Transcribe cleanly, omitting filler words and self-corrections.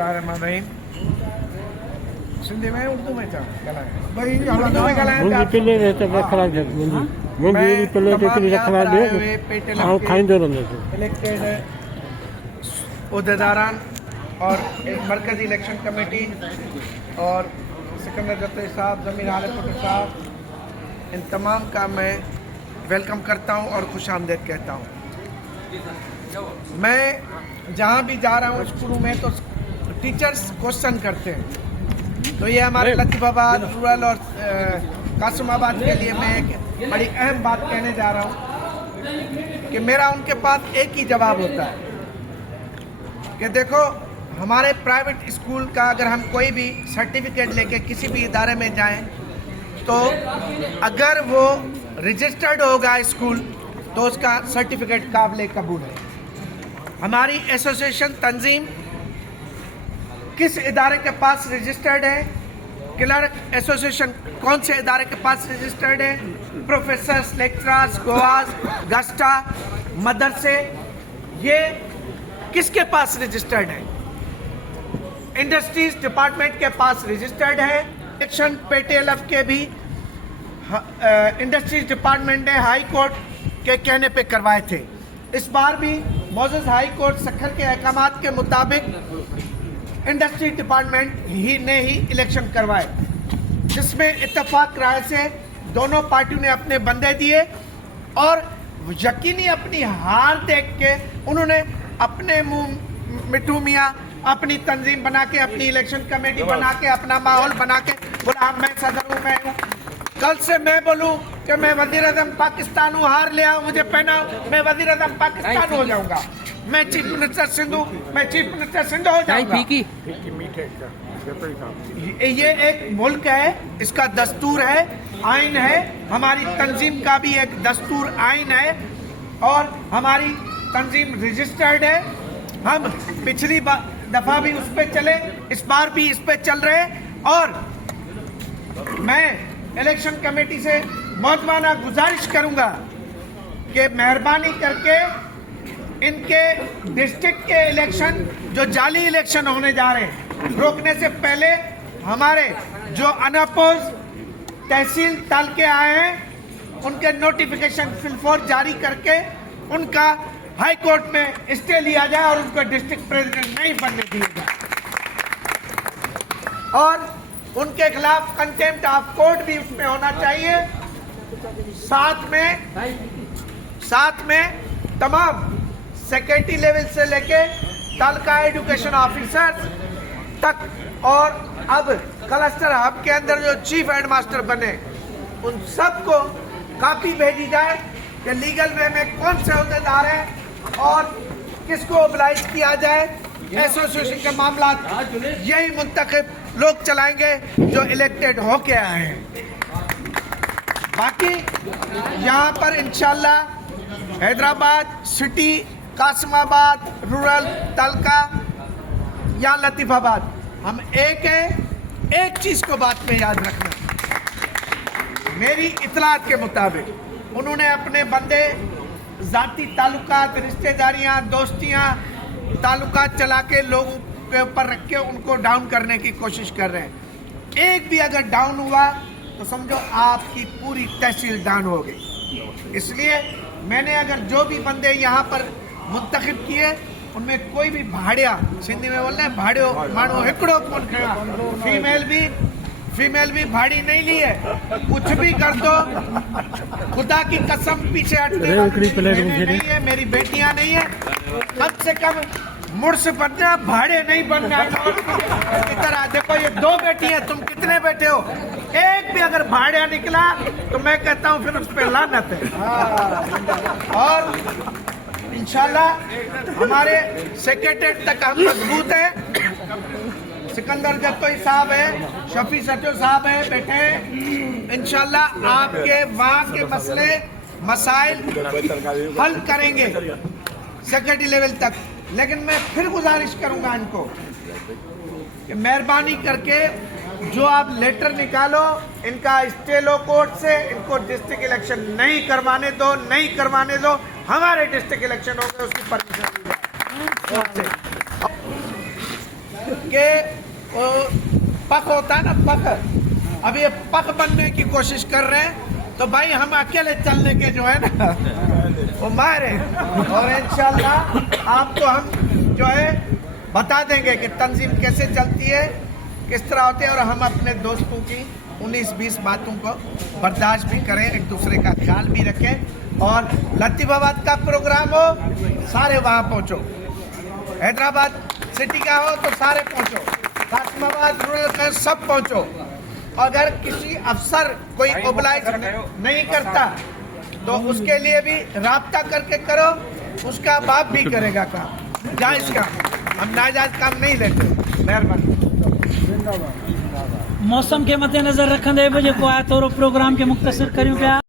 रहीम सिंधी में उर्दू में क्या भाई इलेक्टेड उहदेदारान और एक मरकजी इलेक्शन कमेटी और सिकंदर जत्तोई साहब, ज़मीर आलिपुर साहब, इन तमाम का मैं वेलकम करता हूं और खुश आमदेद कहता हूं। मैं जहां भी जा रहा हूं स्कूलों में तो टीचर्स क्वेश्चन करते हैं, तो ये हमारे लतीफ़ाबाद रूरल और कासिमाबाद के लिए मैं एक बड़ी अहम बात कहने जा रहा हूँ कि मेरा उनके पास एक ही जवाब होता है कि देखो, हमारे प्राइवेट स्कूल का अगर हम कोई भी सर्टिफिकेट लेके किसी भी इदारे में जाएं तो अगर वो रजिस्टर्ड होगा स्कूल तो उसका सर्टिफिकेट काबिल कबूल है। हमारी एसोसिएशन तंजीम किस इदारे के पास रजिस्टर्ड है, क्लर्क एसोसिएशन कौन से इदारे के पास रजिस्टर्ड है, प्रोफेसर्स, लेक्चरर्स, गोवाज, गस्टा, मदरसे, ये किसके पास रजिस्टर्ड है? इंडस्ट्रीज डिपार्टमेंट के पास रजिस्टर्ड है। इलेक्शन पेटीएलएफ के भी इंडस्ट्रीज डिपार्टमेंट ने हाई कोर्ट के कहने पे करवाए थे। इस बार भी मौजूद हाई कोर्ट सखर के अहकामात के मुताबिक इंडस्ट्री डिपार्टमेंट ने ही इलेक्शन करवाए, जिसमें इत्तेफाक राय से दोनों पार्टियों ने अपने बंदे दिए और यकीनी अपनी हार देख के उन्होंने अपने मुंह मिठू मियाँ अपनी तंजीम बना के, अपनी इलेक्शन कमेटी बना के, अपना माहौल बना के बोला मैं सदर हूँ, मैं हूँ। कल से मैं बोलूँ कि मैं वजीर आज़म पाकिस्तान हूँ, हार ले आओ, मुझे पहनाओ, मैं वजीर आज़म पाकिस्तान हो जाऊँगा, मैं चीफ मिनिस्टर सिंध हूँ, मैं चीफ मिनिस्टर सिंध हो जाऊँगा। ये एक मुल्क है, इसका दस्तूर है, आइन है, हमारी तंजीम का भी एक दस्तूर आइन है और हमारी तंजीम रजिस्टर्ड है। हम पिछली दफा भी उस पे चले, इस बार भी इस पे चल रहे और मैं इलेक्शन कमेटी से मौजूदा गुजारिश करूंगा कि मेहरबानी करके इनके डिस्ट्रिक्ट के इलेक्शन जो जाली इलेक्शन होने जा रहे हैं रोकने से पहले हमारे जो अनअपोज तहसील तालके आए हैं उनके नोटिफिकेशन फिलफोर जारी करके उनका हाई कोर्ट में स्टे लिया जाए और उनको डिस्ट्रिक्ट प्रेसिडेंट नहीं बनने दिया जाए और उनके खिलाफ कंटेम्प्ट ऑफ कोर्ट भी उसमें होना चाहिए। साथ में तमाम सेक्रेटरी लेवल से लेके तालका एजुकेशन ऑफिसर तक और अब क्लस्टर हब के अंदर जो चीफ हेडमास्टर बने उन सबको कॉपी भेजी जाए कि लीगल वे में कौन से अहदेदार हैं और किसको ओबलाइज किया जाए। एसोसिएशन के मामला यही मुंतखब लोग चलाएंगे जो इलेक्टेड होके आए हैं। बाकी यहाँ पर इंशाल्लाह हैदराबाद सिटी, कासिमाबाद, रूरल, तालका या लतीफ़ाबाद हम एक हैं। एक चीज़ को बात में याद रखना, मेरी इतलात के मुताबिक उन्होंने अपने बंदे ज़ाती ताल्लुकात, रिश्तेदारियाँ, दोस्तियाँ, ताल्लुकात चला के लोगों के ऊपर रख के उनको डाउन करने की कोशिश कर रहे हैं। एक भी अगर डाउन हुआ तो समझो आपकी पूरी तहसील डाउन हो गई। इसलिए मैंने अगर जो भी बंदे यहाँ पर मुंतखब किए उनमें कोई भी भाड़िया, सिंधी में बोलना है भाड़ियो मानो हिकड़ो कौन खड़ा, फीमेल भी भाड़ी नहीं ली है। कुछ भी कर दो, खुदा की कसम पीछे हटने वाली नहीं है, मेरी बेटियां नहीं है। कम से कम मुर्स बनना, भाड़े नहीं बनना। इधर देखो, ये 2 बेटी हैं, तुम कितने बेटे हो? एक भी अगर भाड़िया निकला तो मैं कहता हूँ फिर उस पर लानत है। और इंशाल्लाह हमारे सेक्रेटरी तक हम मजबूत हैं। सिकंदर जत्तोई साहब है, शफी सचो साहब है, बैठे हैं। इंशाल्लाह आपके वहाँ के मसले मसाइल हल करेंगे सेक्रेटरी लेवल तक। लेकिन मैं फिर गुजारिश करूंगा इनको कि मेहरबानी करके जो आप लेटर निकालो इनका स्टे लो कोर्ट से, इनको डिस्ट्रिक्ट इलेक्शन नहीं करवाने दो। हमारे डिस्ट्रिक्ट इलेक्शन होंगे उसकी परमिशन कि पक होता है ना, पक, अब ये पक बनने की कोशिश कर रहे हैं, तो भाई हम अकेले चलने के जो है ना वो माहिर हैं, और इंशाल्लाह आपको हम जो है बता देंगे कि तंजीम कैसे चलती है, किस तरह होते हैं, और हम अपने दोस्तों की 19-20 बातों को बर्दाश्त भी करें, एक दूसरे का ख्याल भी रखें। और लतीफाबाद का प्रोग्राम हो, सारे वहाँ पहुँचो, हैदराबाद सिटी का हो तो सारे पहुँचो, कासिमाबाद रूरल का सब पहुँचो। अगर किसी अफसर कोई ओबलाइज नहीं करता तो उसके लिए भी राब्ता करके करो, उसका बाप भी करेगा काम, जायज़ काम, हम नाजायज काम नहीं लेते। मेहरबानी। मौसम के मद्देनजर रखंदे बजे को आया तौर प्रोग्राम के मुख्तसर करियो पिया।